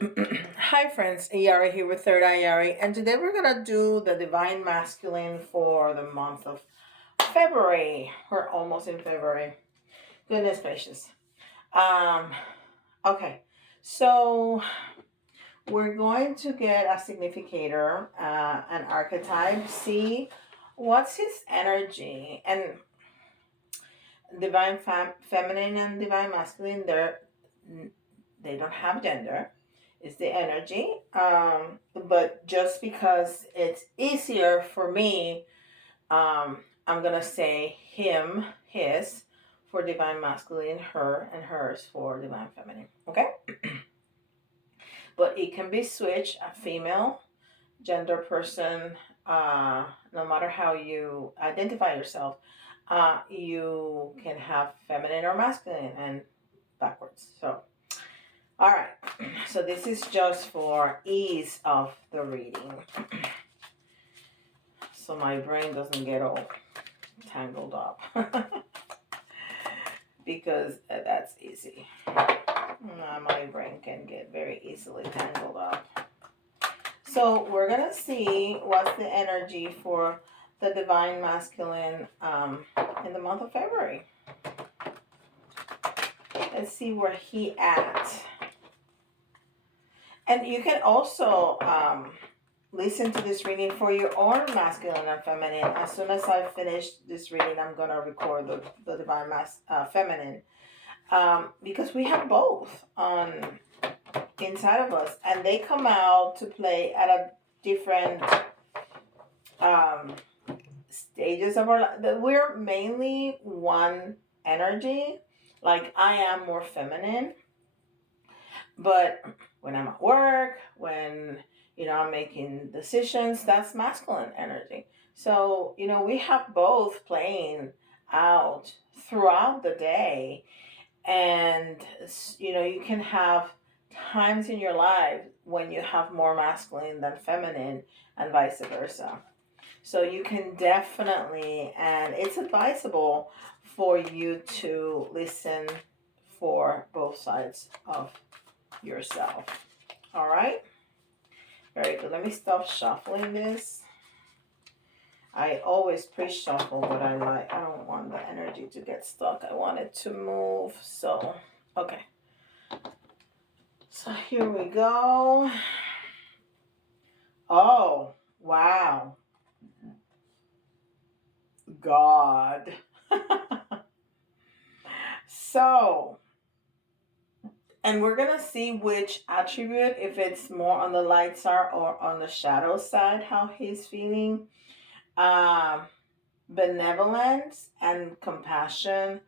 Hi friends, Yari here with Third Eye Yari, and today we're gonna do the Divine Masculine for the month of February. We're almost in February. Goodness gracious. Um, okay, so we're going to get a significator, an archetype, see what's his energy, and feminine and divine masculine. They don't have gender. It's the energy. But just because it's easier for me, I'm gonna say him, his for divine masculine, her and hers for divine feminine. Okay, but it can be switched. A female gender person, no matter how you identify yourself, you can have feminine or masculine and backwards. So all right, so this is just for ease of the reading, so my brain doesn't get all tangled up, because that's easy. My brain can get very easily tangled up. So we're gonna see what's the energy for the divine masculine in the month of February. Let's see where he at. And you can also listen to this reading for your own masculine and feminine. As soon as I finish this reading, I'm going to record the divine feminine, because we have both on inside of us, and they come out to play at a different um, stages of our life. We're mainly one energy. Like I am more feminine, but when I'm at work, when I'm making decisions, that's masculine energy. So, we have both playing out throughout the day. And, you can have times in your life when you have more masculine than feminine, and vice versa. So, you can definitely, and it's advisable for you to listen for both sides of yourself. All right. Very good. Let me stop shuffling this. I always pre-shuffle, but I don't want the energy to get stuck. I want it to move. So, okay. So here we go. Oh, wow. God. So, and we're going to see which attribute, if it's more on the light side or on the shadow side, how he's feeling. Um, Benevolence and compassion,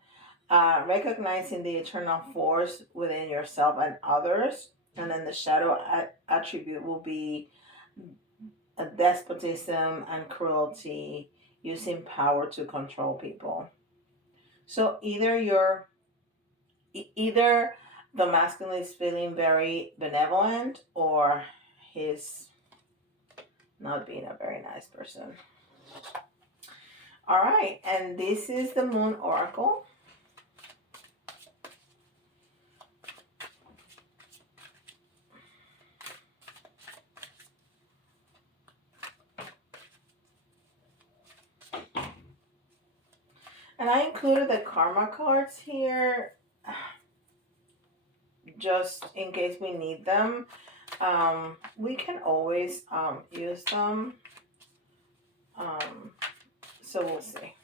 recognizing the eternal force within yourself and others. And then the shadow attribute will be a despotism and cruelty, using power to control people. So either the masculine is feeling very benevolent, or he's not being a very nice person. All right, and this is the Moon Oracle. And I included the karma cards here just in case we need them. We can always use them. So we'll see.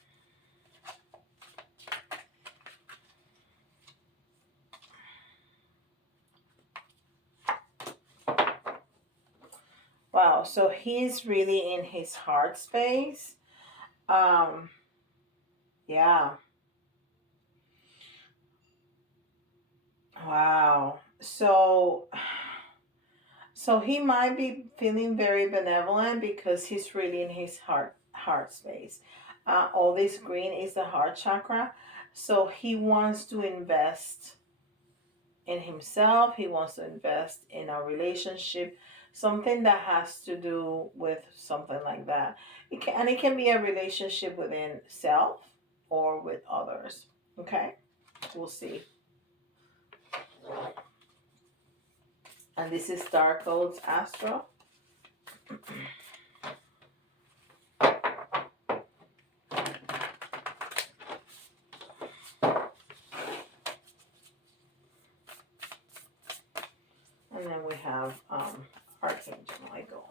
Wow, so he's really in his heart space. Yeah. Wow. So he might be feeling very benevolent because he's really in his heart space. All this green is the heart chakra. So he wants to invest in himself. He wants to invest in a relationship, something that has to do with something like that. It can be a relationship within self or with others. Okay, we'll see. And this is Starcodes Astro. And then we have Archangel Michael.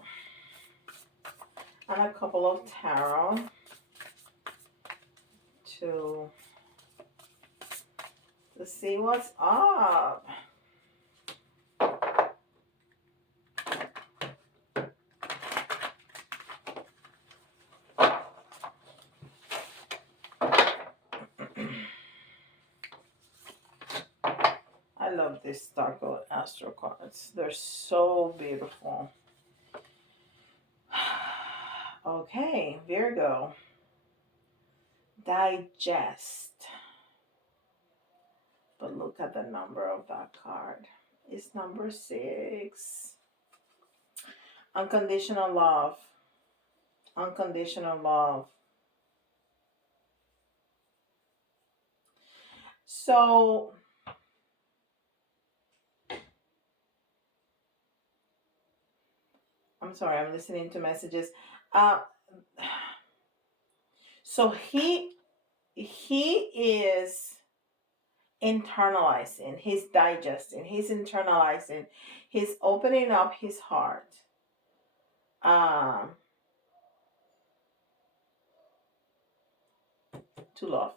And a couple of tarot to see what's up. I love these Starcode Astro cards. They're so beautiful. Okay, Virgo. Digest. But look at the number of that card. It's number 6. Unconditional love. Unconditional love. So, I'm sorry, I'm listening to messages. So he is internalizing, he's digesting, he's internalizing, he's opening up his heart to love.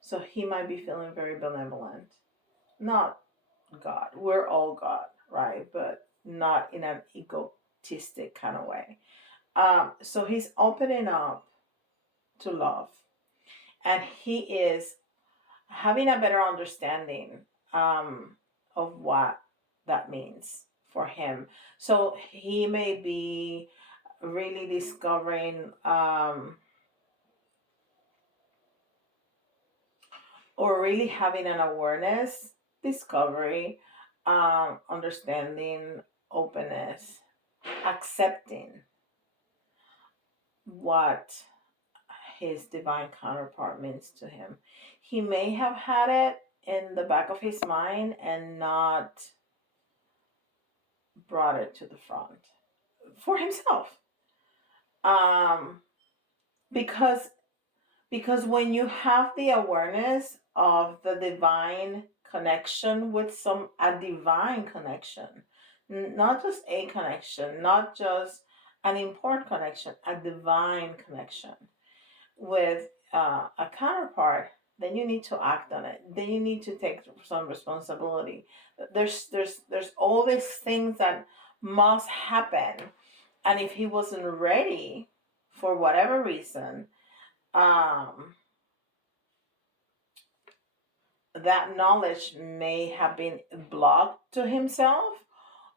So he might be feeling very benevolent. Not God. We're all God, right? But not in an egotistic kind of way. So he's opening up to love. And he is having a better understanding of what that means for him. So he may be really discovering or really having an awareness, discovery, understanding, openness, accepting what his divine counterpart means to him. He may have had it in the back of his mind and not brought it to the front for himself. Because when you have the awareness of the divine connection with a divine connection, not just a connection, not just an important connection, a divine connection with a counterpart, then you need to act on it. Then you need to take some responsibility. There's all these things that must happen, and if he wasn't ready for whatever reason, that knowledge may have been blocked to himself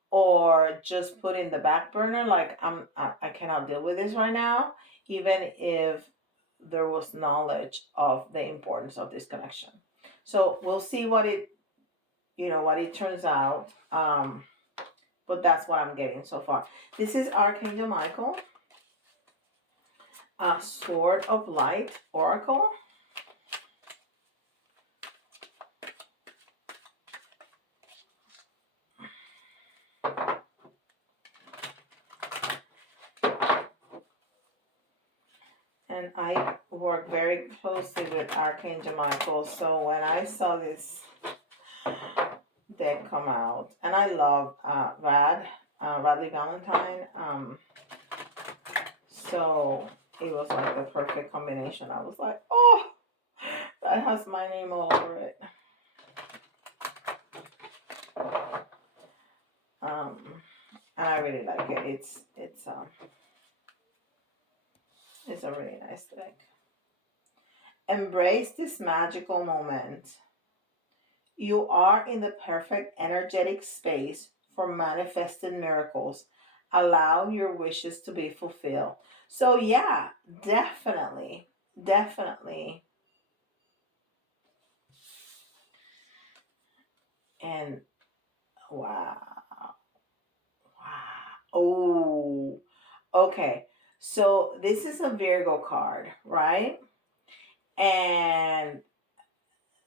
or just put in the back burner, like I cannot deal with this right now, even if there was knowledge of the importance of this connection. So we'll see what it turns out, but that's what I'm getting so far. This is Archangel Michael, a Sword of Light Oracle. And I work very closely with Archangel Michael, so when I saw this deck come out, and I love Radleigh Valentine, so it was like the perfect combination. I was like, oh, that has my name all over it. And I really like it. It's a really nice deck. Embrace this magical moment. You are in the perfect energetic space for manifested miracles. Allow your wishes to be fulfilled. So yeah, definitely. And wow. Oh, okay. So this is a Virgo card, right? And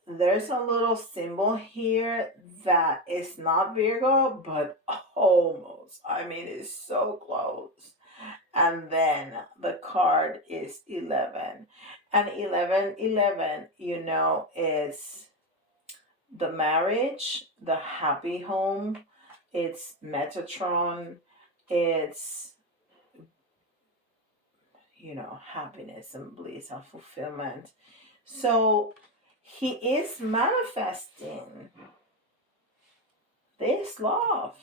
there's a little symbol here that is not Virgo, but almost. I mean, it's so close. And then the card is 11. And 11, is the marriage, the happy home, it's Metatron, it's, happiness and bliss and fulfillment. So he is manifesting this love.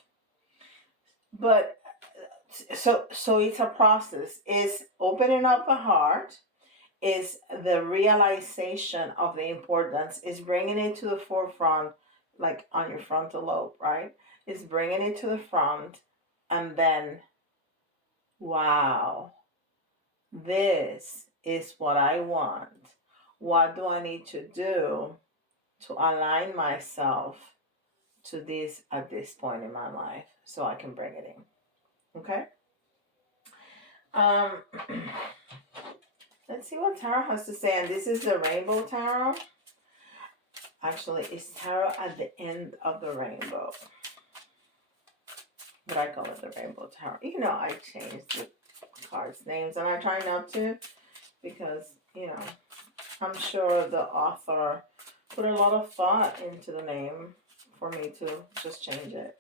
But so it's a process. Is opening up the heart, is the realization of the importance, is bringing it to the forefront, like on your frontal lobe, right? Is bringing it to the front, and then, wow, this is what I want. What do I need to do to align myself to this at this point in my life so I can bring it in? Okay. Um, let's see what tarot has to say. And this is the Rainbow Tarot. Actually, it's tarot at the end of the rainbow. But I call it the Rainbow Tarot. I changed the cards' names, and I try not to because, I'm sure the author put a lot of thought into the name for me to just change it.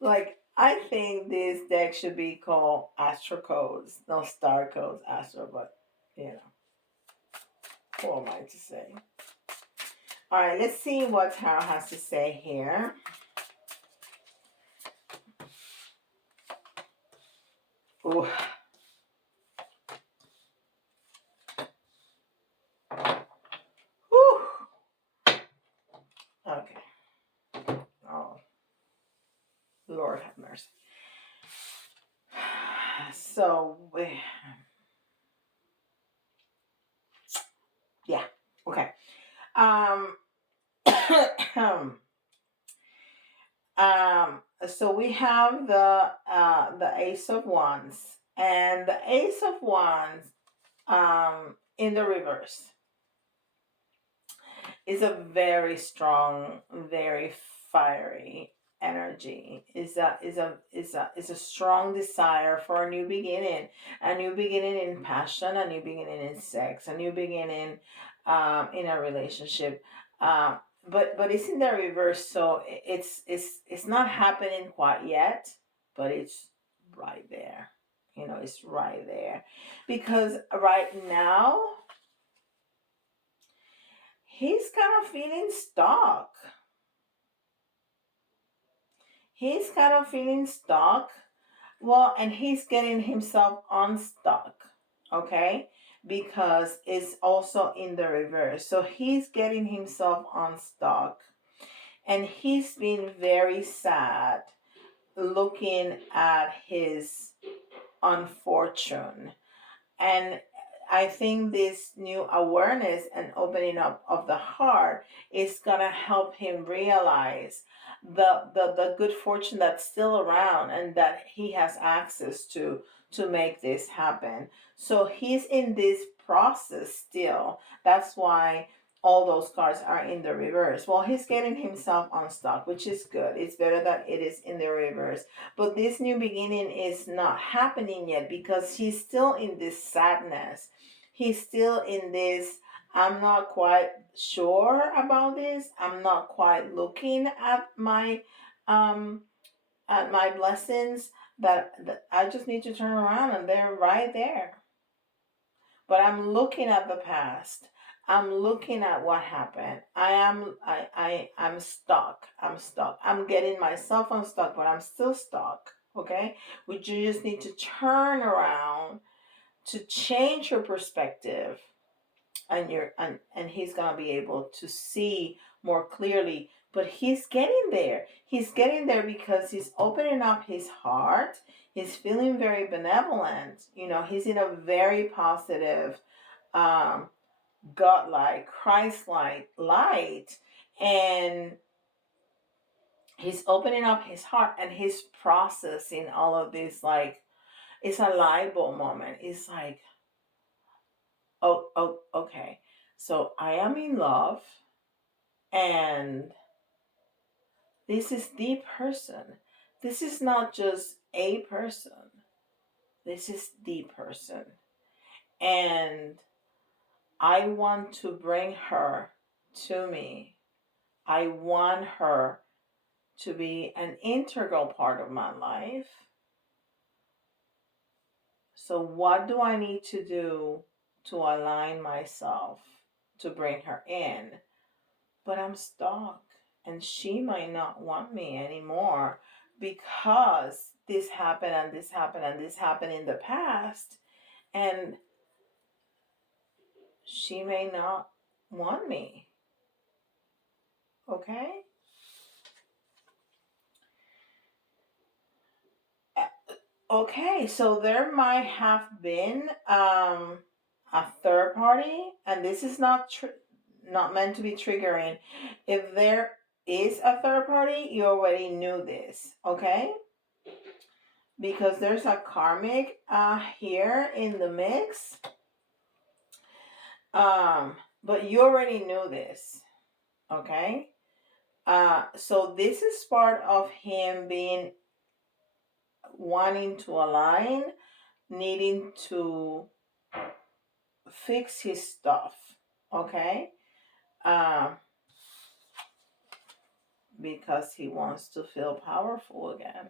Like, I think this deck should be called Astrocodes, no Starcodes, Astro, but, who am I to say? All right, let's see what tarot has to say here. Ooh. Whew. Okay. Oh, Lord have mercy. So, yeah. Okay. So we have the Ace of Wands, and the Ace of Wands in the reverse is a very strong, very fiery energy. Is a strong desire for a new beginning in passion, a new beginning in sex, a new beginning in a relationship. But it's in the reverse, so it's not happening quite yet, but it's right there. It's right there, because right now he's kind of feeling stuck. He's kind of feeling stuck. Well, and he's getting himself unstuck, okay? Because it's also in the reverse. So he's getting himself unstuck. And he's been very sad looking at his unfortune. And I think this new awareness and opening up of the heart is gonna help him realize the good fortune that's still around and that he has access to make this happen. So he's in this process still. That's why all those cards are in the reverse. Well, he's getting himself unstuck, which is good. It's better that it is in the reverse. But this new beginning is not happening yet because he's still in this sadness. He's still in this, I'm not quite sure about this. I'm not quite looking at my blessings that I just need to turn around and they're right there. But I'm looking at the past. I'm looking at what happened. I'm stuck. I'm stuck. I'm getting myself unstuck, but I'm still stuck. Okay? We just need to turn around to change your perspective, and he's gonna be able to see more clearly. But he's getting there. He's getting there because he's opening up his heart. He's feeling very benevolent. He's in a very positive, godlike, Christ-like light, and he's opening up his heart and he's processing all of this. Like, it's a light bulb moment. It's like, Okay. So I am in love, and this is the person. This is not just a person. This is the person. And I want to bring her to me. I want her to be an integral part of my life. So, what do I need to do to align myself to bring her in? But I'm stuck, and she might not want me anymore because this happened and this happened and this happened in the past, and she may not want me. Okay? Okay, so there might have been a third party, and this is not meant to be triggering. If there is a third party, you already knew this, okay? Because there's a karmic here in the mix. But you already knew this, okay? So this is part of him being wanting to align, needing to fix his stuff, okay? Because he wants to feel powerful again.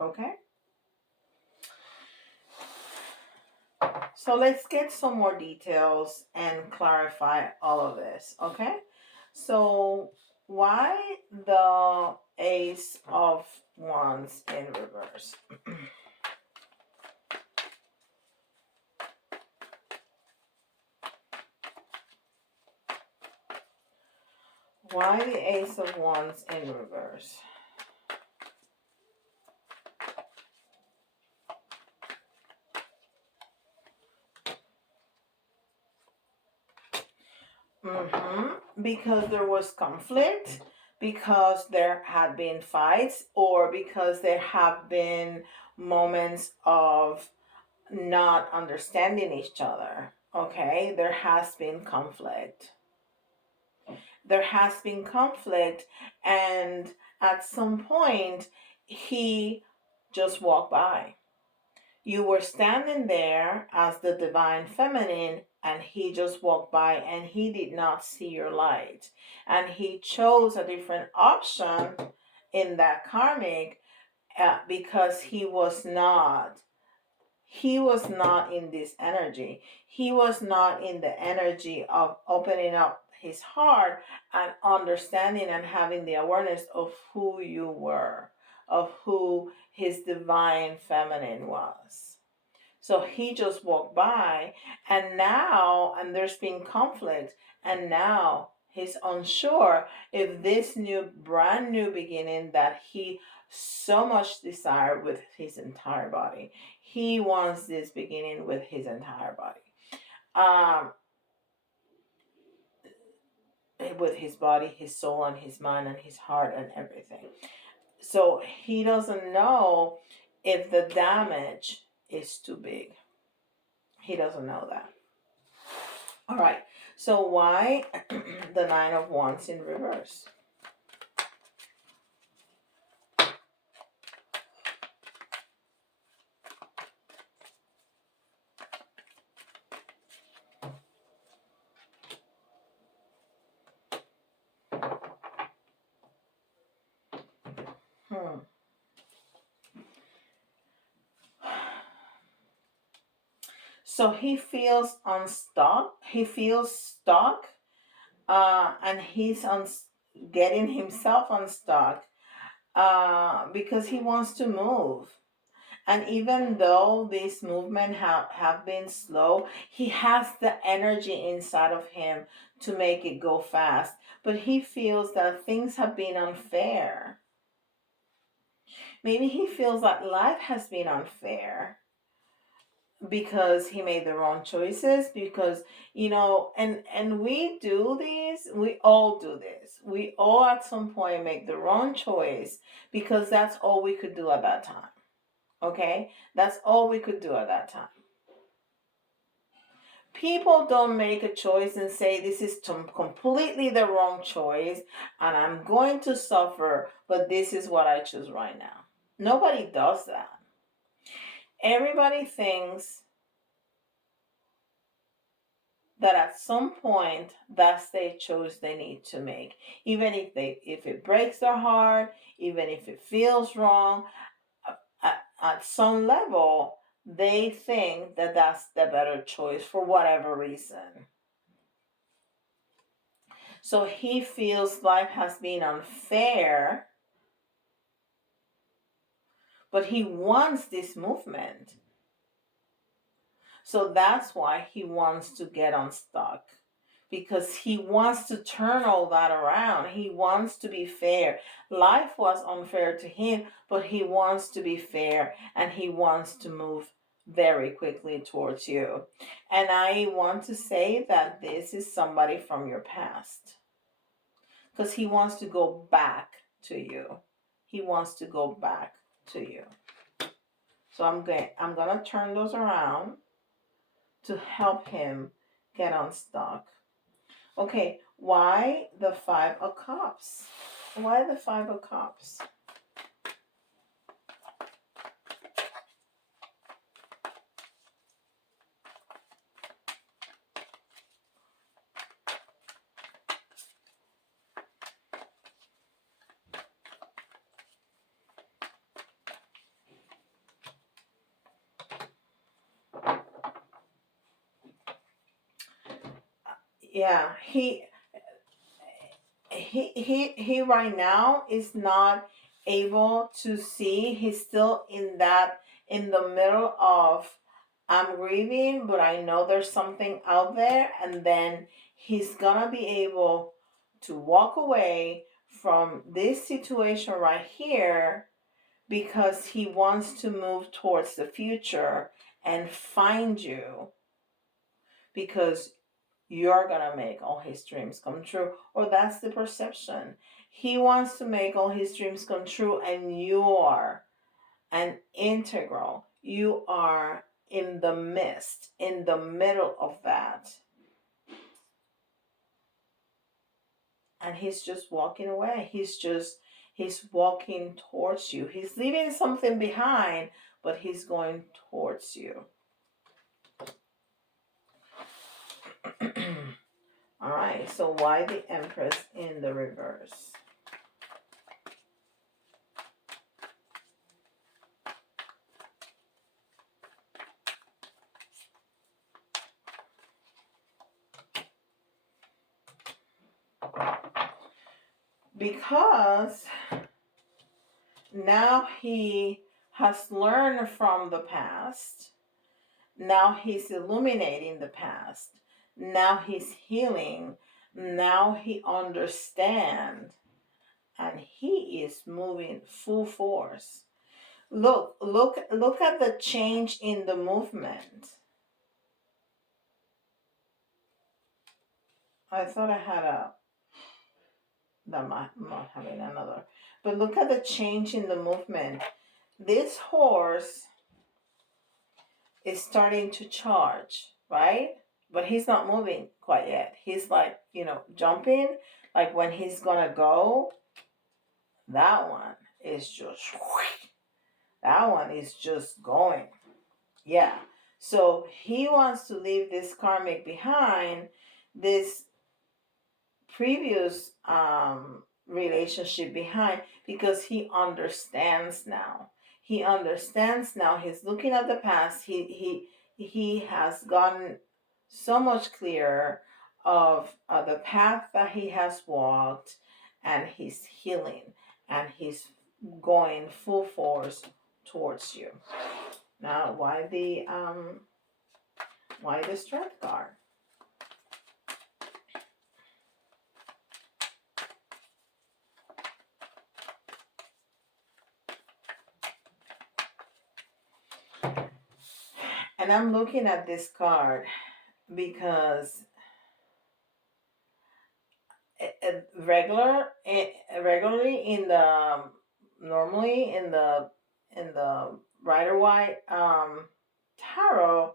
Okay? So let's get some more details and clarify all of this, okay? So why the Ace of Wands in reverse? Why the Ace of Wands in reverse? Because there was conflict, because there had been fights, or because there have been moments of not understanding each other. Okay, there has been conflict. There has been conflict, and at some point, he just walked by. You were standing there as the divine feminine, and he just walked by and he did not see your light. And he chose a different option in that karmic because he was not in this energy. He was not in the energy of opening up his heart and understanding and having the awareness of who you were, of who his divine feminine was. So he just walked by, and now, and there's been conflict, and now he's unsure if this brand new beginning that he so much desired with his entire body. He wants this beginning with his entire body. With his body, his soul, and his mind, and his heart, and everything. So he doesn't know if the damage is too big. He doesn't know that. All right. So why the Nine of Wands in reverse? So he feels unstuck. He feels stuck, and he's getting himself unstuck because he wants to move. And even though this movement have been slow, he has the energy inside of him to make it go fast. But he feels that things have been unfair. Maybe he feels that life has been unfair. because he made the wrong choices, because and we do this, we all do this, we all at some point make the wrong choice because that's all we could do at that time. Okay, that's all we could do at that time. People don't make a choice and say this is completely the wrong choice and I'm going to suffer, but this is what I choose right now. Nobody does that. Everybody thinks that at some point that's the choice they need to make, even if it breaks their heart, even if it feels wrong. At some level they think that that's the better choice for whatever reason. So he feels life has been unfair, but he wants this movement. So that's why he wants to get unstuck, because he wants to turn all that around. He wants to be fair. Life was unfair to him, but he wants to be fair and he wants to move very quickly towards you. And I want to say that this is somebody from your past, because he wants to go back to you. He wants to go back to you. So I'm going to turn those around to help him get unstuck. Okay, why the Five of Cups? Why the Five of Cups? Yeah, he right now is not able to see. He's still in the middle of, I'm grieving, but I know there's something out there, and then he's gonna be able to walk away from this situation right here because he wants to move towards the future and find you, because you're gonna make all his dreams come true, or that's the perception. He wants to make all his dreams come true, and you are an integral. You are in the midst, in the middle of that. And he's just walking away. He's walking towards you. He's leaving something behind, but he's going towards you. All right, so why the Empress in the reverse? Because now he has learned from the past. Now he's illuminating the past. Now he's healing. Now he understands. And he is moving full force. Look at the change in the movement. I thought I had that might not having another. But look at the change in the movement. This horse is starting to charge, right? But he's not moving quite yet. He's like, jumping. Like when he's gonna go, that one is just going. Yeah. So he wants to leave this karmic behind, this previous relationship behind, because he understands now. He understands now. He's looking at the past. He has gotten so much clearer of the path that he has walked, and he's healing, and he's going full force towards you. Now, why the Strength card? And I'm looking at this card because regularly in the normally in the Rider White tarot,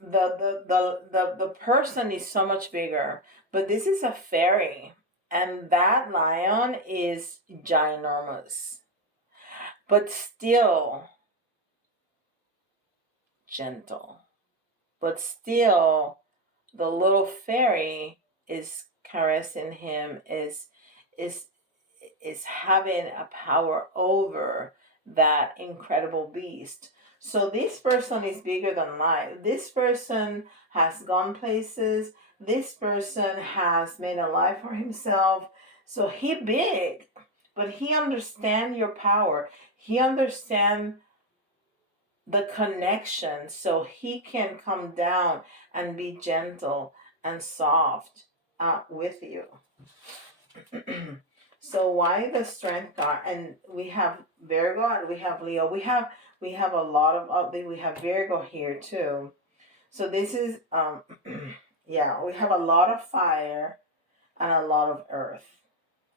the person is so much bigger, but this is a fairy, and that lion is ginormous, but still gentle, but still the little fairy is caressing him, is is having a power over that incredible beast. So this person is bigger than life. This person has gone places. This person has made a life for himself. So he big, but he understand your power. He understand the connection, so he can come down and be gentle and soft with you. So why the strength card? And we have Virgo and we have Leo. We have a lot of we have Virgo here too. So this is yeah, we have a lot of fire and a lot of earth.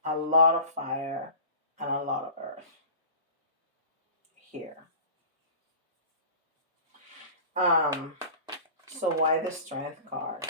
A lot of fire and a lot of earth here. So why the strength card?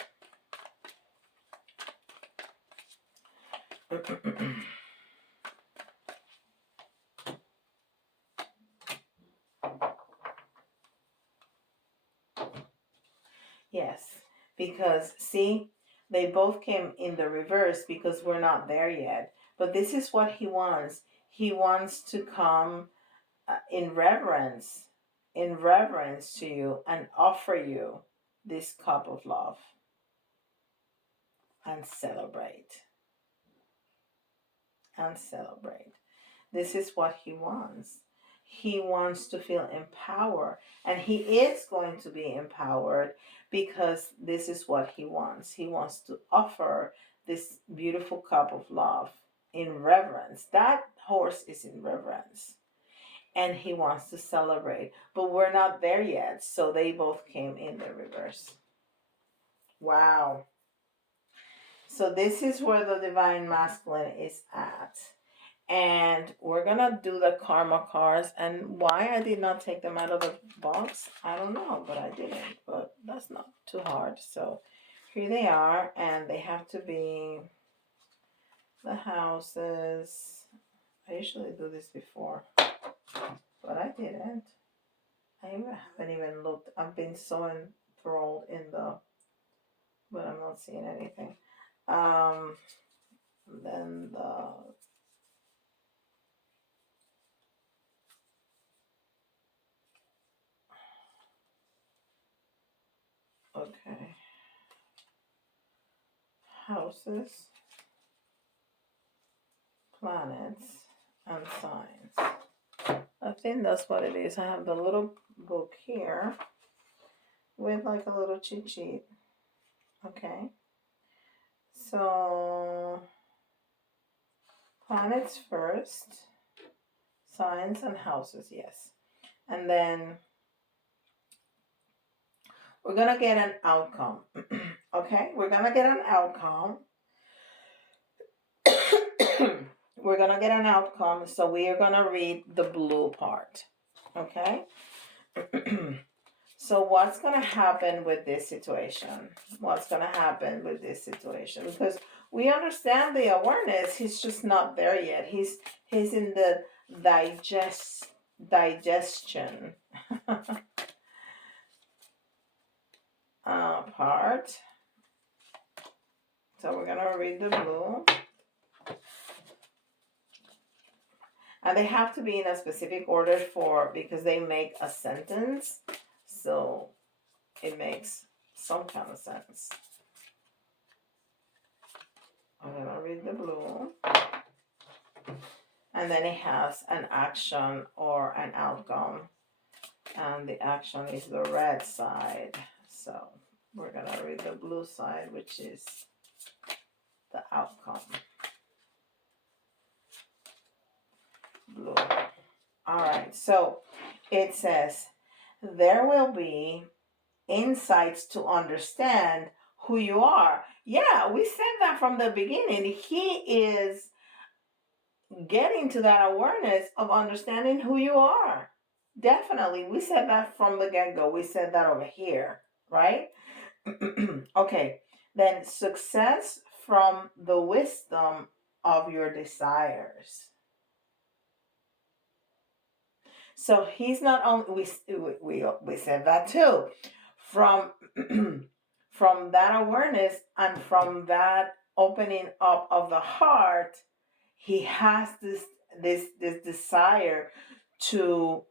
Yes, because see, they both came in the reverse because we're not there yet. But this is what he wants. He wants to come in reverence to you and offer you this cup of love and celebrate. And celebrate. This is what he wants. He wants to feel empowered, and he is going to be empowered because this is what he wants. He wants to offer this beautiful cup of love in reverence. That horse is in reverence, and he wants to celebrate, but we're not there yet, so they both came in the reverse. Wow. So this is where the divine masculine is at. And we're gonna do the karma cards. And why I did not take them out of the box, I don't know, but I didn't. But that's not too hard. So here they are, and they have to be the houses. I usually do this before, but I didn't. I haven't even looked. I've been so enthralled in the, but I'm not seeing anything. Then the okay. Houses, planets, and signs. I think that's what it is. I have the little book here with like a little cheat sheet. Okay. So, planets first, signs and houses, yes. And then we're going to get an outcome. Okay? We're going to get an outcome. We're going to get an outcome. So, we are going to read the blue part. Okay? So what's going to happen with this situation? What's going to happen with this situation? Because we understand the awareness. He's just not there yet. He's in the digestion part. So we're going to read the blue. And they have to be in a specific order because they make a sentence. So it makes some kind of sense. I'm going to read the blue. And then it has an action or an outcome. And the action is the red side. So we're going to read the blue side, which is the outcome. Blue. All right. So it says, there will be insights to understand who you are. Yeah, we said that from the beginning. He is getting to that awareness of understanding who you are. Definitely. We said that from the get go. We said that over here, right? Okay. Then success from the wisdom of your desires. So he's not only, we said that too. From from that awareness and from that opening up of the heart, he has this desire to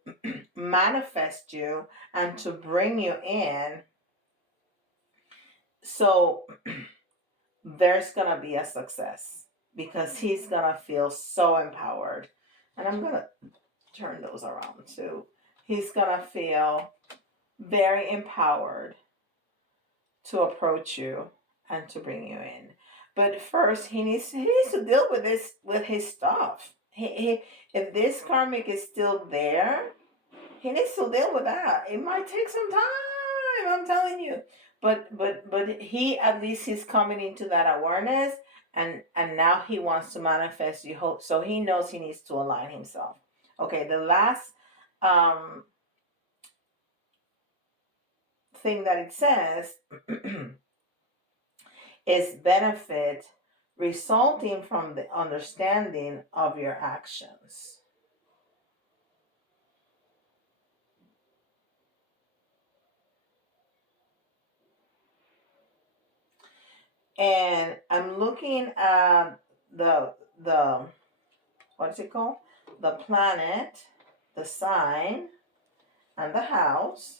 manifest you and to bring you in. So there's gonna be a success because he's gonna feel so empowered. And I'm gonna turn those around too. He's gonna feel very empowered to approach you and to bring you in. But first, he needs to deal with his stuff. If this karmic is still there, he needs to deal with that. It might take some time, I'm telling you. But he, at least he's coming into that awareness, and now he wants to manifest you hope. So he knows he needs to align himself. Okay, the last thing that it says is benefit resulting from the understanding of your actions. And I'm looking at the what is it called? The planet, the sign, and the house,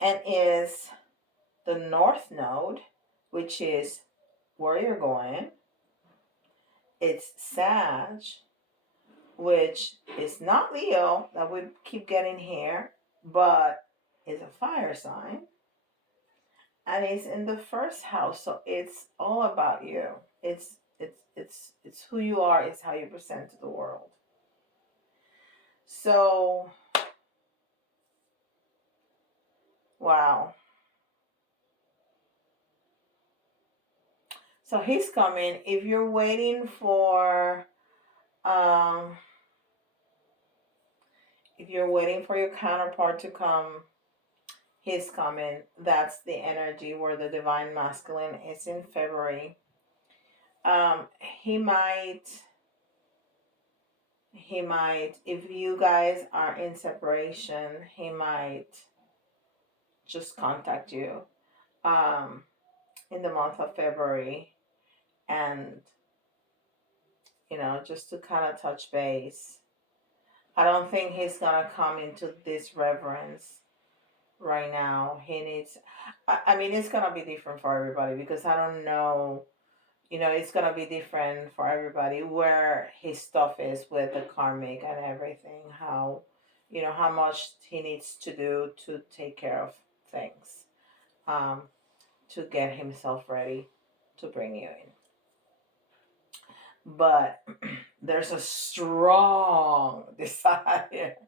and is the north node, which is where you're going. It's Sag, which is not Leo, that we keep getting here, but is a fire sign. And it's in the first house, so it's all about you. It's who you are, it's how you present to the world. So wow. So he's coming. If you're waiting for if you're waiting for your counterpart to come, he's coming. That's the energy where the divine masculine is in February. He might, if you guys are in separation, he might just contact you in the month of February, and just to kind of touch base. I don't think he's gonna come into this reverence right now. He needs, I mean, it's gonna be different for everybody, because I don't know, it's gonna be different for everybody where his stuff is with the karmic and everything, how much he needs to do to take care of things, to get himself ready to bring you in. But there's a strong desire.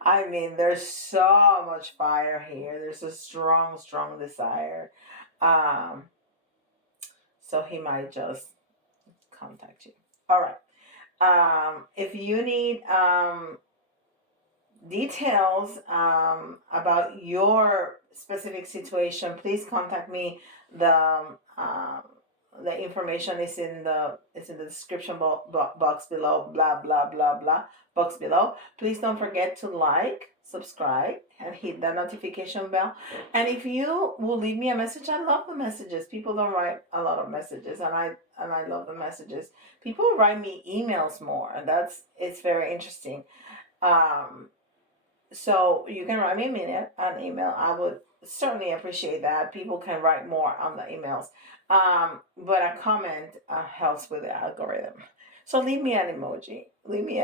I mean, there's so much fire here. There's a strong desire. So he might just contact you. All right. If you need details about your specific situation, please contact me. The information is in the description box below, blah blah blah blah box below. Please don't forget to like, subscribe, and hit that notification bell. And if you will leave me a message, I love the messages. People don't write a lot of messages, and I love the messages. People write me emails more, and it's very interesting. So you can write me an email. I would certainly appreciate that. People can write more on the emails. But a comment helps with the algorithm. So leave me an emoji. Leave me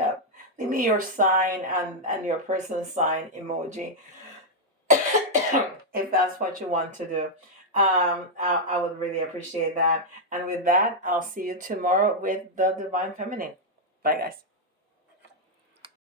your sign and your person's sign emoji, if that's what you want to do. I would really appreciate that. And with that, I'll see you tomorrow with the Divine Feminine. Bye, guys.